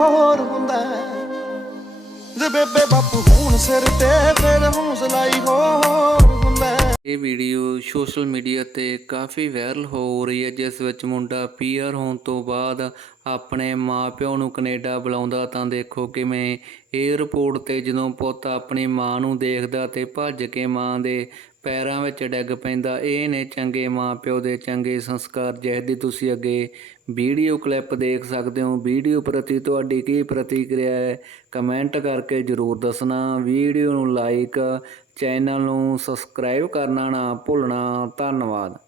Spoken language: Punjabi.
ਹੋਰ ਹੁੰਦਾ ਜੇ ਬੇਬੇ ਬਾਪੂ ਹੁਣ ਸਿਰ ਤੇ, ਫਿਰ ਹੌਸਲਾ ਹੀ ਹੋਰ ਹੁੰਦਾ ਇਹ ਵੀਡੀਓ ਸੋਸ਼ਲ ਮੀਡੀਆ ਤੇ ਕਾਫੀ ਵਾਇਰਲ ਹੋ ਰਹੀ ਹੈ, ਜਿਸ ਵਿੱਚ ਮੁੰਡਾ ਪੀਆਰ ਹੋਣ ਤੋਂ ਬਾਅਦ ਆਪਣੇ ਮਾਪਿਆਂ ਨੂੰ ਕੈਨੇਡਾ ਬੁਲਾਉਂਦਾ ਤਾਂ ਦੇਖੋ ਕਿਵੇਂ 에ਅਰਪੋਰਟ ਤੇ ਜਦੋਂ ਪੁੱਤ ਆਪਣੀ ਮਾਂ ਨੂੰ ਦੇਖਦਾ ਤੇ ਭੱਜ ਕੇ ਮਾਂ ਦੇ ਪੈਰਾਂ ਵਿੱਚ ਡਿੱਗ ਪੈਂਦਾ। ਇਹ ਨੇ ਚੰਗੇ ਮਾਪਿਓ ਦੇ ਚੰਗੇ ਸੰਸਕਾਰ ਜਿਹਦੀ ਤੁਸੀਂ ਅੱਗੇ ਵੀਡੀਓ ਕਲਿੱਪ ਦੇਖ ਸਕਦੇ ਹੋ। ਵੀਡੀਓ ਪ੍ਰਤੀ ਤੁਹਾਡੀ ਕੀ ਪ੍ਰਤੀਕਿਰਿਆ ਹੈ? ਕਮੈਂਟ ਕਰਕੇ ਜਰੂਰ ਦੱਸਣਾ। ਵੀਡੀਓ ਨੂੰ ਲਾਈਕ, ਚੈਨਲ ਨੂੰ ਸਬਸਕ੍ਰਾਈਬ ਕਰਨਾ ਨਾ ਭੁੱਲਣਾ। ਧੰਨਵਾਦ।